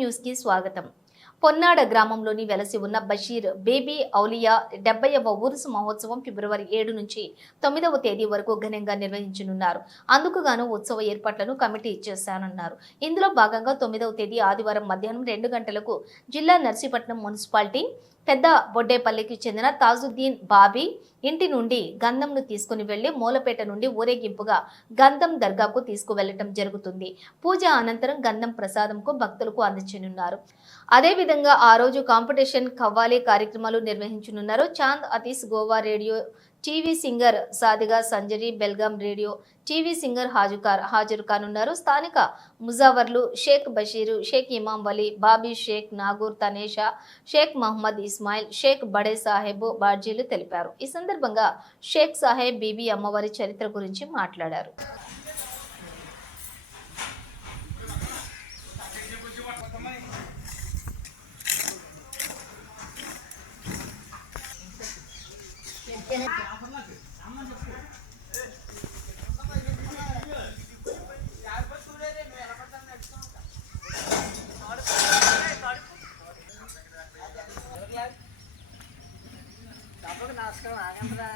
News కి స్వాగతం. పొన్నాడ గ్రామంలోని వెలసి ఉన్న బషీర్ బేబీ ఔలియా 70వ ఉరుసు మహోత్సవం ఫిబ్రవరి 7 నుంచి 9వ తేదీ వరకు ఘనంగా నిర్వహించనున్నారు. అందుకు గాను ఉత్సవ ఏర్పాట్లను కమిటీ చేశానన్నారు. ఇందులో భాగంగా 9వ తేదీ ఆదివారం మధ్యాహ్నం 2 గంటలకు జిల్లా నర్సీపట్నం మున్సిపాలిటీ పెద్ద బొడ్డేపల్లికి చెందిన తాజుద్దీన్ బాబీ ఇంటి నుండి గంధంను తీసుకుని వెళ్లి మూలపేట నుండి ఊరేగింపుగా గంధం దర్గాకు తీసుకువెళ్లటం జరుగుతుంది. పూజ అనంతరం గంధం ప్రసాదంకు భక్తులకు అందజేయనున్నారు. అదేవిధంగా ఆ రోజు కాంపిటీషన్ కవ్వాలి కార్యక్రమాలు నిర్వహించనున్నారు. Chand Atees Goa radio TV singer సాదిగా Sanjari Belgaum radio TV singer హాజరు కానున్నారు. స్థానిక ముజావర్లు షేక్ బషీరు, షేక్ ఇమాం వలీ, బాబీ షేక్, నాగూర్ తనేషా, షేక్ మహమ్మద్ ఇస్మాయిల్, షేక్ బడే సాహెబ్ బార్జీలు తెలిపారు. ఈ సందర్భంగా షేక్ సాహెబ్ బీబీ అమ్మవారి చరిత్ర గురించి మాట్లాడారు. నమస్కారం ఆగండ్రా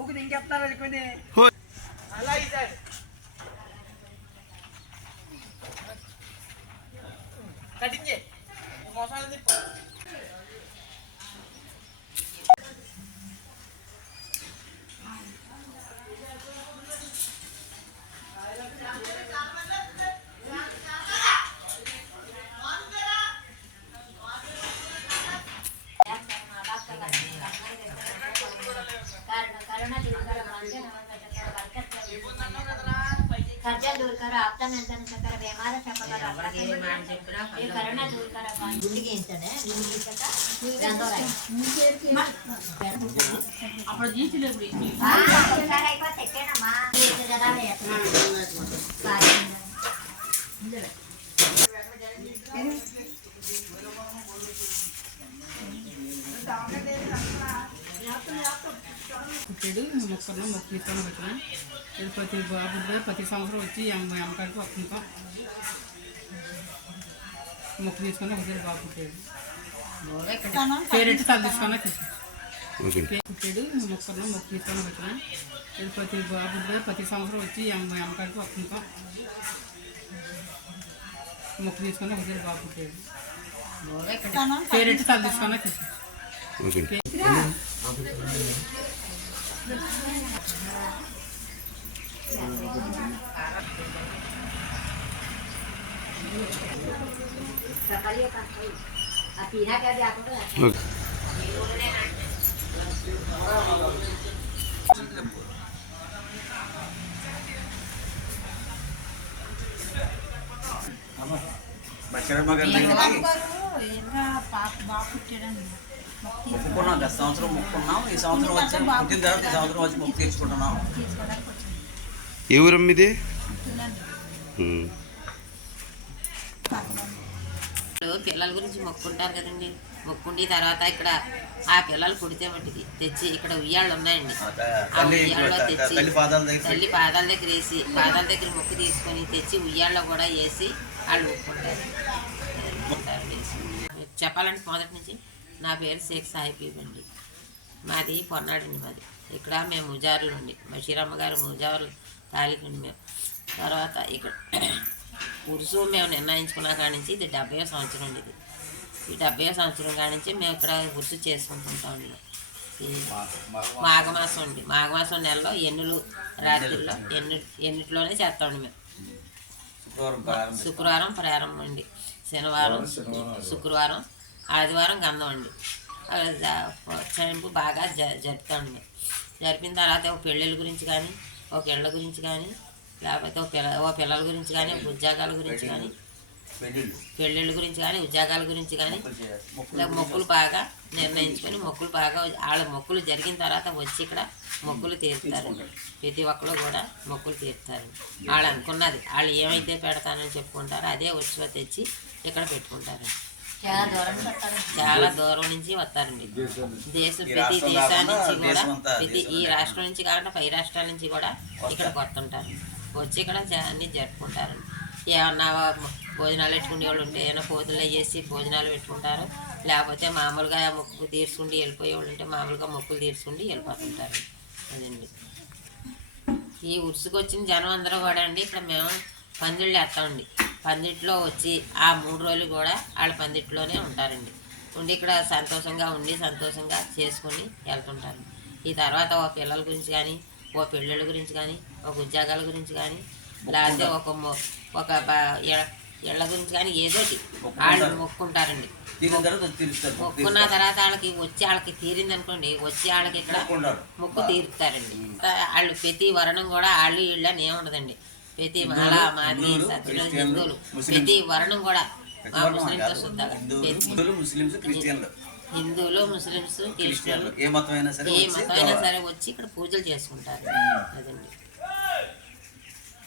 ఊరికి ఇంకెత్తారు వెళ్ళిపోయింది అలా ఇదే కటింగ్ మోసాలు తిప్పు खर्चा दूर करो आपता में अंतर सककर बीमार छपकर ये करना दूर करो गुंडी के इंतने गुंडी का गांधो राय आपण जीचले बुडी हां सारा एक बार टेके ना मां ये ज्यादा है सारी కుట్టాడు మొక్కలు మొక్కలు పెట్టిన ప్రతి బాబు ప్రతి సంవత్సరం వచ్చి అమ్మకాడికి వస్తుంటాం మొక్క తీసుకొని ఒకసారి బాబు కుట్టాడు పేరెట్టి తల తీసుకున్నా కుట్టాడు మొక్కలు మొక్క తీసుకొని పెట్టిన ప్రతి బాబు ప్రతి సంవత్సరం వచ్చి అమ్మకాడికి వస్తుంటాం మొక్క తీసుకొని ఒకసారి బాబు కుట్టాడు పేరెట్టి తల తీసుకున్నా पीना क्या दिया आपको మొక్కుకున్నాం గత సంవత్సరం మొక్కుకున్నాం ఈ సంవత్సరం వచ్చి పుట్టిన తర్వాత ఈ సంవత్సరం వచ్చి మొక్కు తీర్చుకుంటున్నాం. ఏ ఊరమ్మ ఇది? పిల్లల గురించి మొక్కుంటారు కదండి. మొక్కుండి తర్వాత ఇక్కడ ఆ పిల్లలు పుడితే మట్టిది తెచ్చి ఇక్కడ ఉయ్యాళ్ళు ఉన్నాయండి. ఆ ఉయ్యాళ్ళలో తెచ్చి తల్లి పాదాల దగ్గర వేసి పాదాల దగ్గర మొక్కు తీసుకొని తెచ్చి ఉయ్యాళ్ళలో కూడా వేసి వాళ్ళు మొక్కుంటారు. చెప్పాలంటే మొదటి నుంచి నా పేరు షేక్ సాహిబ్ అండి. మాది పొన్నాడండి. మాది ఇక్కడ మేము ముజారులు ఉండి బషీరమ్మ గారు ముజారులు తాలికండి. మేము తర్వాత ఇక్కడ ఉరుసు మేము నిర్ణయించుకున్న కాడి నుంచి ఇది 70వ సంవత్సరం అండి. ఈ 70వ సంవత్సరం కాడి నుంచి మేము ఇక్కడ ఉరుసు చేసుకుంటుంటామండి. ఈ మాఘమాసం అండి. మాఘమాసం నెలలో ఎన్నులు రాత్రిలో ఎన్నిట్లోనే చేస్తామండి. మేము శుక్రవారం ప్రారంభం అండి, శనివారం శుక్రవారం ఆదివారం గంధం అండి. చెంపు బాగా జరుపుతామండి. మేము జరిపిన తర్వాత ఒక పెళ్ళిళ్ళ గురించి కానీ ఒక ఇళ్ళ గురించి కానీ లేకపోతే ఓ పిల్లల గురించి కానీ ఉద్యోగాల గురించి కానీ పెళ్ళిళ్ళ గురించి కానీ ఉద్యోగాల గురించి కానీ మొక్కులు బాగా నిర్ణయించుకొని మొక్కులు బాగా వాళ్ళ మొక్కులు జరిగిన తర్వాత వచ్చి ఇక్కడ మొక్కులు తీరుతారు. ప్రతి ఒక్కరు కూడా మొక్కులు తీరుతారు. వాళ్ళు అనుకున్నది వాళ్ళు ఏమైతే పెడతానని చెప్పుకుంటారో అదే వచ్చి తెచ్చి ఇక్కడ పెట్టుకుంటారు. చాలా దూరం నుంచి వస్తారండి. ప్రతి దేశాల నుంచి కూడా ప్రతి ఈ రాష్ట్రం నుంచి కాకుండా పై రాష్ట్రాల నుంచి కూడా ఇక్కడికి వస్తుంటారు. వచ్చి ఇక్కడ అన్ని జరుపుకుంటారండి. ఏమన్నా భోజనాలు పెట్టుకునే వాళ్ళు ఉంటే ఏమైనా పోతులు చేసి భోజనాలు పెట్టుకుంటారు. లేకపోతే మామూలుగా మొక్కు తీర్చుకుంటూ వెళ్ళిపోయే వాళ్ళు ఉంటే మామూలుగా మొక్కులు తీర్చుకుంటూ వెళ్ళిపోతుంటారు. అదండి ఈ ఉరుసుకు వచ్చిన జనం అందరూ కూడా అండి ఇక్కడ మేము పందిళ్ళు వేస్తామండి. పందిట్లో వచ్చి ఆ 3 రోజులు కూడా వాళ్ళ పందిట్లోనే ఉంటారండి. ఉండి ఇక్కడ సంతోషంగా చేసుకుని వెళ్తుంటారు. ఈ తర్వాత ఓ పిల్లల గురించి కానీ, ఓ పెళ్ళిళ్ళ గురించి కానీ, ఒక ఉద్యోగాల గురించి కానీ, లేకపోతే ఒక ఇళ్ళ గురించి కానీ ఏదోటి వాళ్ళు మొక్కుంటారండి. మొక్కున్న తర్వాత వాళ్ళకి తీరింది అనుకోండి, వచ్చి వాళ్ళకి ఇక్కడ మొక్కు తీరుతారండి. వాళ్ళు ప్రతి వర్ణం కూడా వాళ్ళు వీళ్ళు అని ఏముండదండి. ప్రతి మాల మాది సత్యులు హిందువులు ప్రతి వర్ణం కూడా మా ముస్లింతో శుద్ధంగా హిందువులు ముస్లిమ్స్ క్రిస్టియన్లు ఏ మతమైనా సరే వచ్చి ఇక్కడ పూజలు చేసుకుంటారు. అదండి.